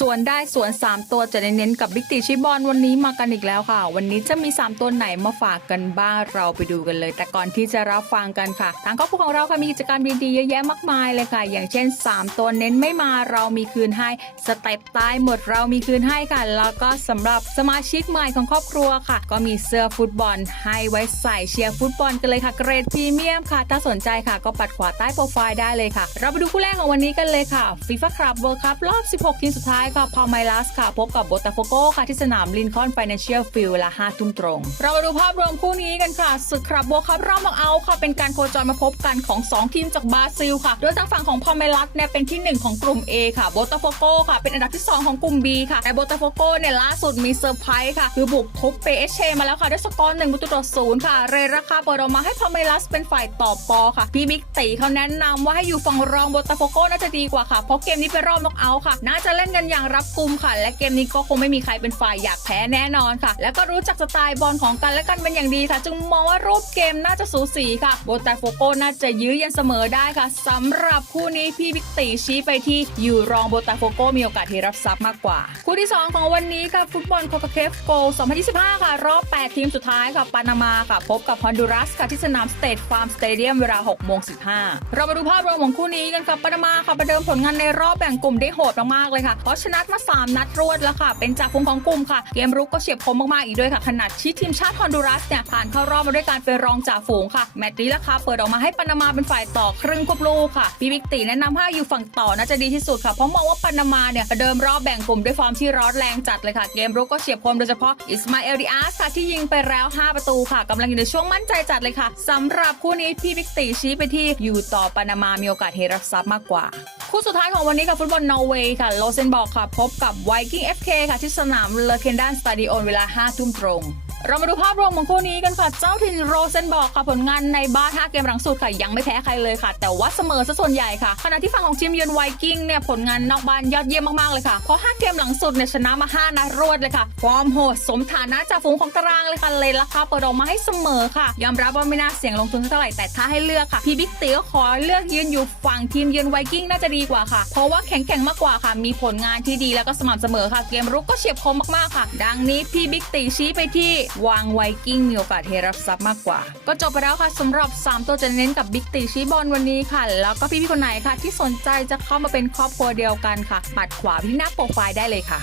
ส่วนได้ส่วน 3 ตัวจะเน้นๆกับบิ๊กตีชิบอลวันนี้มากันอีกแล้วค่ะ วันนี้จะมี 3 ตัวไหนมาฝากกันบ้างเราไปดูกันเลย แต่ก่อนที่จะรับฟังกันค่ะ ทางครอบครัวของเราค่ะมีกิจกรรมดีๆเยอะแยะมากมายเลยค่ะ อย่างเช่น 3 ตัวเน้นไม่มาเรามีคืนให้สเต็ปตายหมดเรามีคืนให้ค่ะ แล้วก็สำหรับสมาชิกใหม่ของครอบครัวค่ะ ก็มีเสื้อฟุตบอล ให้ไว้ใส่เชียร์ฟุตบอลกันเลยค่ะเกรดพรีเมียมค่ะ ถ้าสนใจค่ะ ก็ปัดขวาใต้โปรไฟล์ได้เลยค่ะ เราไปดูคู่แรกของวันนี้กันเลยค่ะฟีฟ่าคลับเวิร์คัพรอบ 16ทีมสุดท้ายค่ะพอไมลัสค่ะพบกับโบตาโฟโกค่ะที่สนามลินคอนฟินแลนเชียลฟิลเวลา5ทุ่มตรง เรามาดูภาพรวมคู่นี้กันค่ะศึกคลับเวิร์คัพรอบนอกเอาค่ะเป็นการโคจรมาพบกันของ 2 ทีมจากบราซิลค่ะ โดยทางฝั่งของพอไมลัสเนี่ยเป็นที่ 1 ของกลุ่ม A ค่ะโบตาโฟโกค่ะเป็นอันดับที่ 2 ของกลุ่ม B ค่ะแต่โบตาโฟโกเนี่ยล่าสุดมีเซอร์ไพรส์ค่ะคือบุกทุบเปเชมาแล้วค่ะด้วยสกอร์1ประตูต่อศูนย์ค่ะเรราคาเปิดออกมาให้พอไมลัสเป็นฝ่ายตอบปอค่ะพี่บิ๊กตีเขาแนะนำว่าให้อยู่ฝั่งรองโบตาโฟโกน่าจะดีกว่าค่ะเพราะเกมนี้เป็นรอบน็อกเอาท์ค่ะน่าจะเล่นกันอย่างรับกุมค่ะ และเกมนี้ก็คงไม่มีใครเป็นฝ่ายอยากแพ้แน่นอนค่ะ แล้วก็รู้จักสไตล์บอลของกันและกันเป็นอย่างดีค่ะ จึงมองว่ารูปเกมน่าจะสูสีค่ะโบตาโฟโกน่าจะยื้อยันเสมอได้ค่ะสำหรับคู่นี้พี่บิ๊กตีชี้ไปที่อยู่รองโบตาโฟโกมีโอกาสที่รับทรัพย์มากกว่า คู่ที่ 2 ของวันนี้ค่ะฟุตบอลโคคาเคฟโก2025 ค่ะ รอบ 8 ทีมสุดท้ายค่ะปานามาค่ะ พบกับฮอนดูรัสค่ะที่สนามสเตทฟาร์มสเตเดียมเวลา6โมง15 เรามาดูภาพรวมของคู่นี้กันค่ะปานามาค่ะประเดิมผลงานในรอบแบ่งกลุ่มได้โหดมากๆเลยค่ะเพราะชนะมา 3 นัดรวดแล้วค่ะ เป็นจากฝูงของกลุ่มค่ะ เกมรุกก็เฉียบคมมาก ๆ อีกด้วยค่ะ ขนาดที่ทีมชาติฮอนดูรัสเนี่ย ผ่านเข้ารอบมาด้วยการเป็นรองจ่าฝูงค่ะ แมตช์นี้ราคาเปิดออกมาให้ปานามาเป็นฝ่ายต่อครึ่งควบลูกค่ะพี่วิกตีแนะนำให้อยู่ฝั่งต่อน่าจะดีที่สุดค่ะ เพราะมองว่าปานามาเนี่ยเดิมรอบแบ่งกลุ่มด้วยฟอร์มที่ร้อนแรงจัดเลยค่ะ เกมรุกก็เฉียบคมโดยเฉพาะอิสมาเอลดิอาสค่ะที่ยิงไปแล้ว 5 ประตูค่ะกำลังอยู่ในช่วงมั่นใจจัดเลยค่ะสำหรับคู่นี้พี่วิกตีชี้ไปที่อยู่ต่อปานามามีโอกาสเฮรับซับมากกว่า คู่สุดท้ายของวันนี้กับฟุตบอลนอร์เวย์ค่ะโลเซนบอกค่ะ พบกับไวกิ้งเอฟเคค่ะ ที่สนามเลเคนดันสตาดิโอนเวลา 5 ทุ่มตรง เรามาดูภาพรวมของคู่นี้กันค่ะ เจ้าถิ่นโรเซนบอกค่ะผลงานในบ้าน5เกมหลังสุดค่ะยังไม่แพ้ใครเลยค่ะ แต่ว่าเสมอซะส่วนใหญ่ค่ะ ขณะที่ฝั่งของทีมเยือนไวกิ้งเนี่ยผลงานนอกบ้านยอดเยี่ยมมากๆเลยค่ะ เพราะ 5 เกมหลังสุดเนี่ยชนะมา 5นัดรวดเลยค่ะ ฟอร์มโหดสมฐานะจากฝูงของตารางเลยค่ะเลยราคาเปิดออกมาให้เสมอค่ะ ยอมรับว่าไม่น่าเสี่ยงลงทุนเท่าไหร่แต่ถ้าให้เลือกค่ะพี่บิ๊กตีก็ขอเลือกยืนอยู่ฝั่งทีมเยือนไวกิ้งน่าจะดีกว่าค่ะ เพราะว่าแข็งแกร่งมากกว่าค่ะ มีผลงานที่ดีแล้วก็สม่ำเสมอค่ะ เกมรุกก็เฉียบคมมากๆค่ะ ดังนี้พี่บิ๊กตีชี้ไปที่วางไวกิ้งมีโอกาสเทรับทรัพย์มากกว่า ก็จบไปแล้วค่ะสำหรับ 3 ตัวจะเน้นกับบิ๊กตีชี้บอลวันนี้ค่ะ แล้วก็พี่ๆคนไหนค่ะ ที่สนใจจะเข้ามาเป็นครอบครัวเดียวกันค่ะ ปัดขวาที่หน้าโปรไฟล์ได้เลยค่ะ